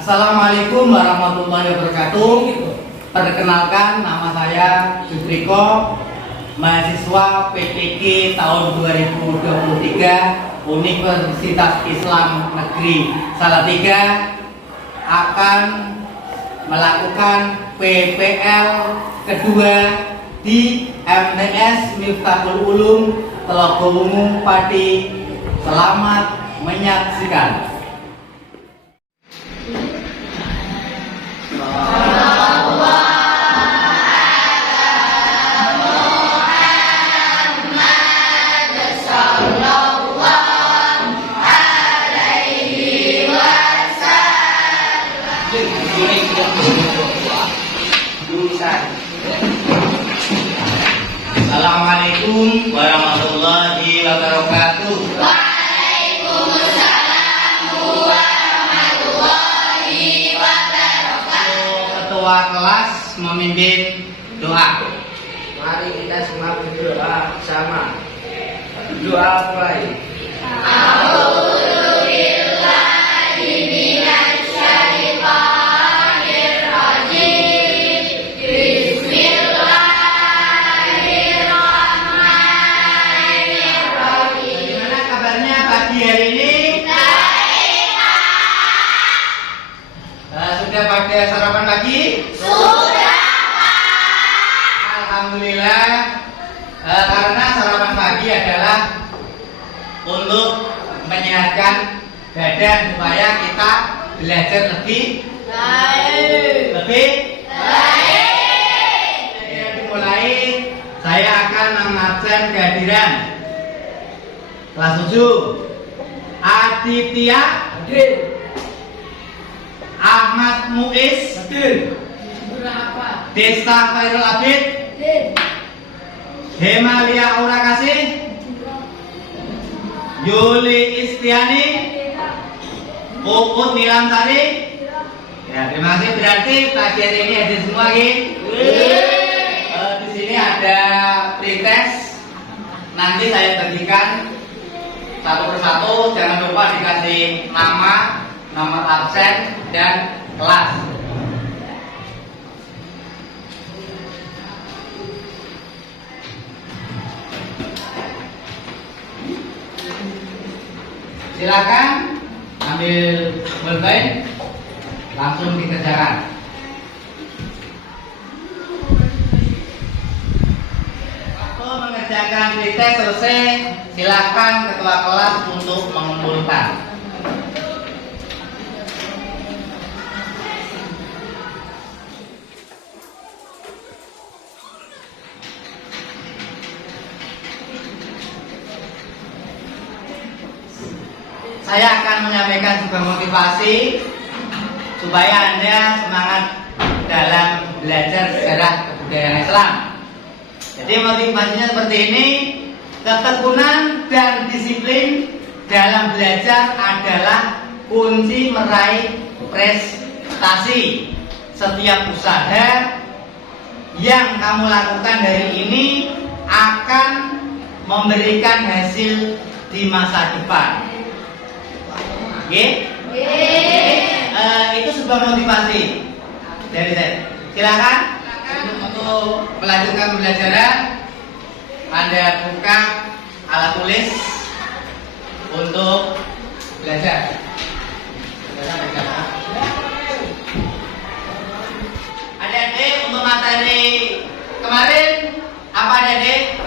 Assalamualaikum warahmatullahi wabarakatuh. Perkenalkan, nama saya Jubriko, mahasiswa PTG tahun 2023 Universitas Islam Negeri Salatiga, akan melakukan PPL kedua di MTS Miftahul Ulum Telogowungu Pati. Selamat menyaksikan. Assalamualaikum warahmatullahi wabarakatuh. Waalaikumsalam warahmatullahi wabarakatuh. Ketua kelas memimpin doa. Mari kita semua berdoa bersama. Doa mulai. Sudah pada sarapan pagi? Sudah, Pak. Alhamdulillah. Karena sarapan pagi adalah untuk menyehatkan badan supaya kita belajar lebih baik. Ya, dimulai. Saya akan mengabsen kehadiran kelas 7 Aditya Hadir. Ahmad Muiz, Berapa? Desta Khairul Abid, Hemalia Urakasih, Yuli Istiani, Puput Nilamsari. Ya, terima kasih. Berarti pagi hari ini hadir semua, di sini ada pretest. Nanti saya bagikan satu persatu. Jangan lupa dikasih nama, nomor absen, dan kelas. Silakan ambil pulpen, langsung dikerjakan. Waktu mengerjakan pretest selesai, silakan ketua kelas untuk mengumpulkan. Saya akan menyampaikan sebuah motivasi supaya Anda semangat dalam belajar sejarah kebudayaan Islam. Jadi motivasinya seperti ini: ketekunan dan disiplin dalam belajar adalah kunci meraih prestasi. Setiap usaha yang kamu lakukan hari ini akan memberikan hasil di masa depan. Itu sebuah motivasi dari saya. Silakan untuk melanjutkan pembelajaran. Anda buka alat tulis untuk belajar. Adik-adik, untuk materi kemarin apa, adik-adik?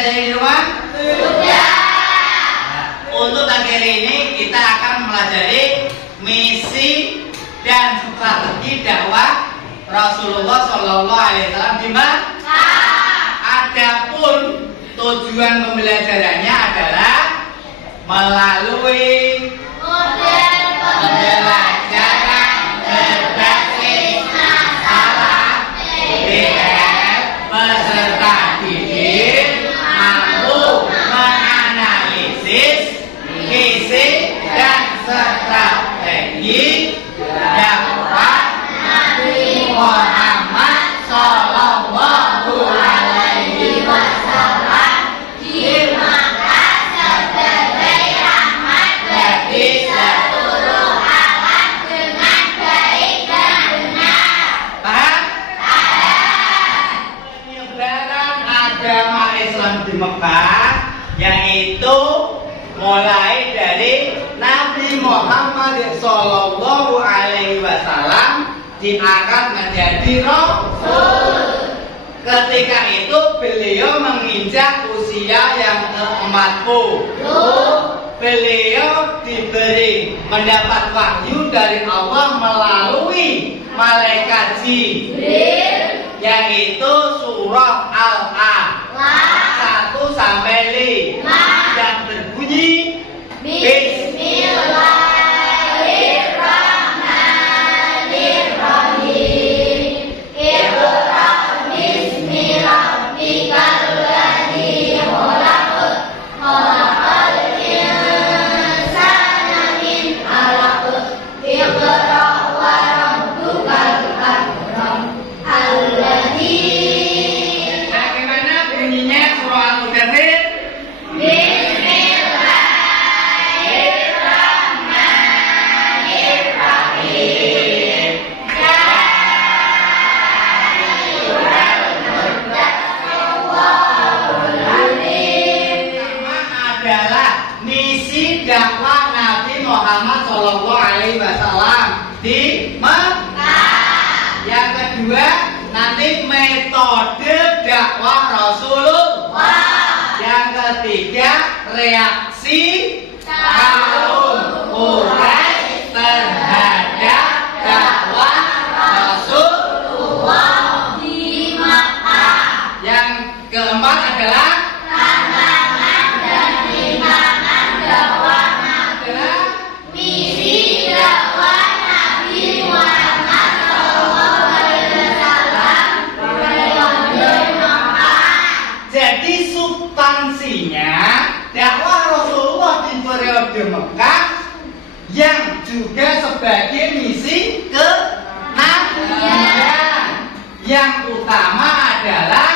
Di rumah? Sudah. Untuk pagi hari ini kita akan mempelajari misi dan strategi dakwah Rasulullah Shallallahu Alaihi Wasallam di Makkah. Adapun tujuan pembelajarannya adalah melalui pembelajaran berbasis masalah PDF peserta didik mampu menganalisis visi dan strategi dakwah Nabi Muhammad Sallallahu Alaihi Wasallam di Makkah. yaitu mulai dari Nabi Muhammad Shallallahu Alaihi Wasallam diangkat menjadi Rasul. Ketika itu beliau menginjak usia yang ke-40. Beliau diberi mendapat wahyu dari Allah melalui malaikat Jibril, yaitu surah Al-A'la 1 sampai 5 yang berbunyi Bismillahirrahmanirrahim. Iqra bismi rabbikal ladzi khalaq. Khalaqal insana min 'alaq. Iqra wa rabbukal akram. Alladzi. Bagaimana bunyinya surah Al-Mudaththir? Adalah misi dakwah Nabi Muhammad Shallallahu Alaihi Wasallam di Mekah. Yang kedua, nanti metode dakwah Rasulullah. Yang ketiga, reaksi kaum Quraisy terhadap dakwah Rasulullah Di Makkah. Yang keempat adalah Misi dakwah Nabi Muhammad Shallallahu Alaihi Wasallam periode Makkah. jadi substansinya dakwah Rasulullah di periode Mekah yang juga sebagai misi kenabian. Yang utama adalah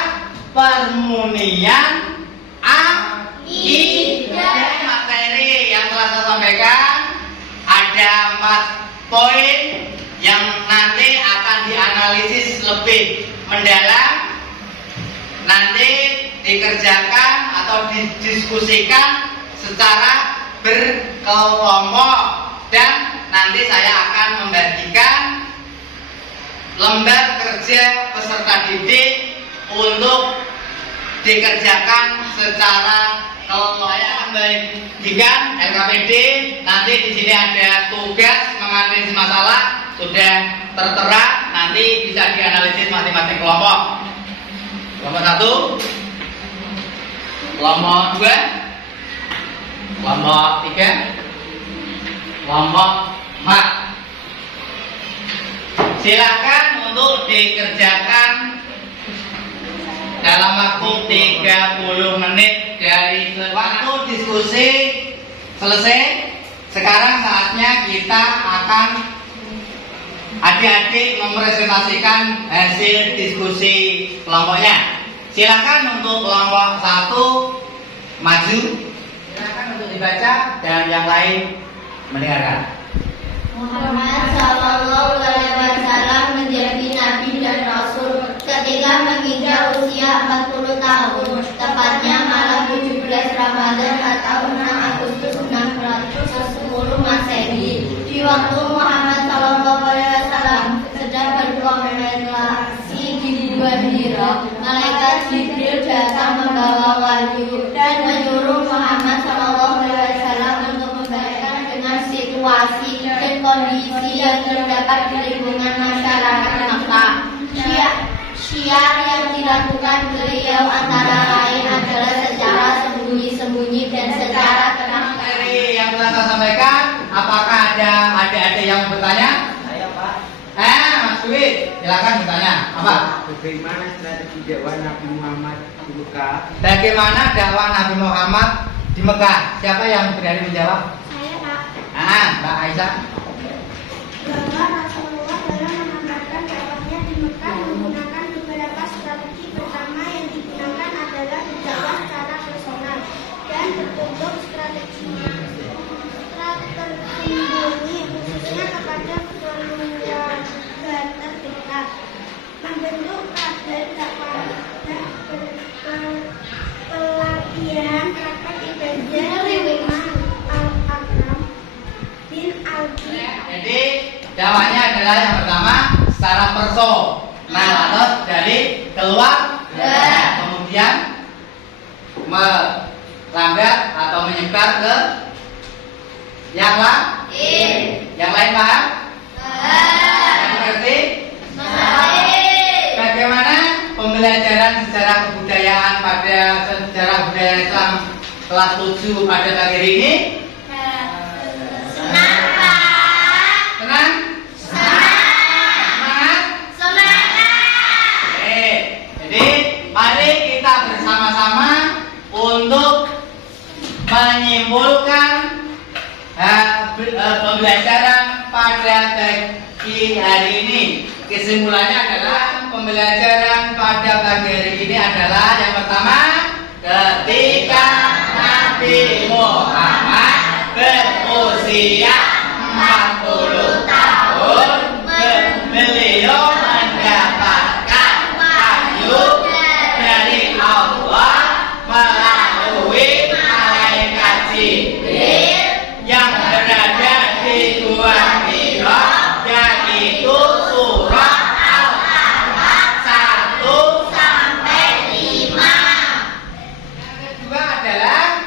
permunian akidah. Materi yang telah saya sampaikan ada 4 poin yang nanti akan dianalisis lebih mendalam, nanti dikerjakan atau didiskusikan secara berkelompok, dan nanti saya akan membagikan lembar kerja peserta didik untuk dikerjakan secara kelompok. Saya akan bagikan LKPD, nanti di sini ada tugas menganalisis masalah sudah tertera, nanti bisa dianalisis masing-masing kelompok. Kelompok 1, kelompok 2, kelompok 3, kelompok 4. Silakan untuk dikerjakan dalam waktu 30 menit dari waktu diskusi selesai. Sekarang saatnya kita akan adik-adik mempresentasikan hasil diskusi kelompoknya. Silakan untuk kelompok 1 maju. Silakan untuk dibaca dan yang lain mendengarkan. Muhammad Shallallahu Alaihi Wasallam menjadi Nabi dan Rasul ketika menginjak usia 40 tahun, tepatnya malam 17 Ramadan atau 6 Agustus 610 Masehi. Di waktu Muhammad Shallallahu Alaihi Wasallam sedang berkontemplasi di Gua Hira, malaikat Jibril datang membawa wahyu dan menyuruh Muhammad Shallallahu Alaihi Wasallam untuk membacakan dengan situasi dan kondisi yang terdapat di lingkungan masyarakat Makkah. Syiar yang dilakukan beliau antara lain adalah secara sembunyi-sembunyi dan secara terang. Materi yang telah saya sampaikan, apakah ada adik-adik yang bertanya? Saya Pak. Mas Dwi, silakan bertanya. Apa? Bagaimana strategi dakwah Nabi Muhammad di Mekah? Bagaimana dakwah Nabi Muhammad di Mekah? Siapa yang berani menjawab? Saya Pak. Mbak Aisyah. Bahwa Rasulullah dalam mengamalkan dakwahnya di Mekah menggunakan beberapa strategi. Pertama yang digunakan adalah berdakwah secara personal dan berbentuk strategi tersembunyi, khususnya kepada keluarga terdekat. Membentuk kader dakwah dan pelatihan praktek Jadi jawabannya adalah yang pertama secara personal atau dari keluarga. Kemudian melambat atau menyebar ke yang lain. Yang lain paham? Yang mengerti? Bagaimana pembelajaran sejarah kebudayaan pada sejarah budaya Islam kelas 7 pada pagi hari ini? Senang, Pak. Tenang? Semangat? Oke, jadi mari kita bersama-sama untuk menyimpulkan pembelajaran pada pagi hari ini. Kesimpulannya adalah pembelajaran pada pagi hari ini adalah yang pertama, ketika Nabi Muhammad berusia 40 tahun, beliau mendapatkan wahyu dari Allah melalui malaikat Jibril yang berada di Gua Hira, yaitu surah Al-Alaq 1 sampai 5. Yang kedua adalah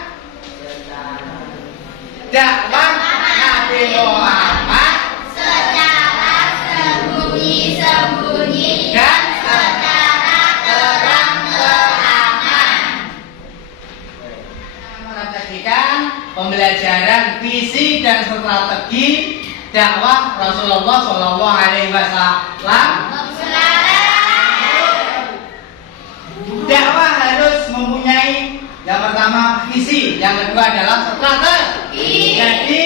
dakwah Nabi Muhammad Secara sembunyi-sembunyi dan secara terang-terangan. Memperhatikan pembelajaran visi dan strategi dakwah Rasulullah Shallallahu Alaihi Wasallam. Dakwah harus mempunyai yang pertama visi, yang kedua adalah strategi. Jadi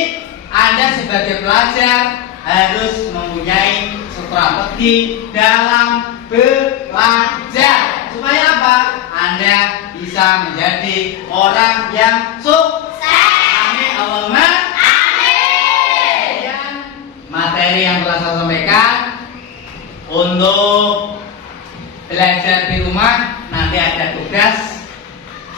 Anda sebagai pelajar harus mempunyai strategi dalam belajar. Supaya apa? Anda bisa menjadi orang yang sukses. Amin Allahumma amin. Dan materi yang telah saya sampaikan untuk belajar di rumah nanti ada tugas.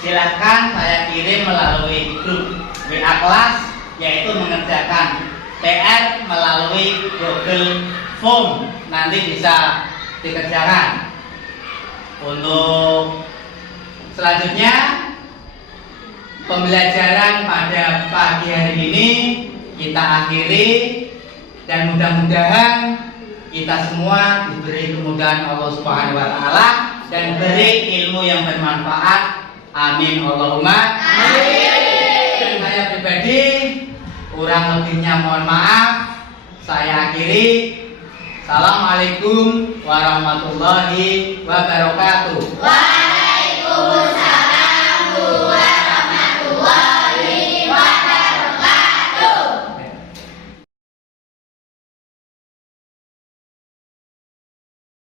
Silakan saya kirim melalui grup WA kelas, yaitu mengerjakan PR melalui Google Form. Nanti bisa dikerjakan. Untuk selanjutnya pembelajaran pada pagi hari ini kita akhiri, dan mudah-mudahan kita semua diberi kemudahan Allah Subhanahu wa taala dan beri ilmu yang bermanfaat. Amin Allahumma amin. Dan saya pribadi kurang lebihnya mohon maaf. Saya akhiri. Assalamualaikum warahmatullahi wabarakatuh. Waalaikumsalam.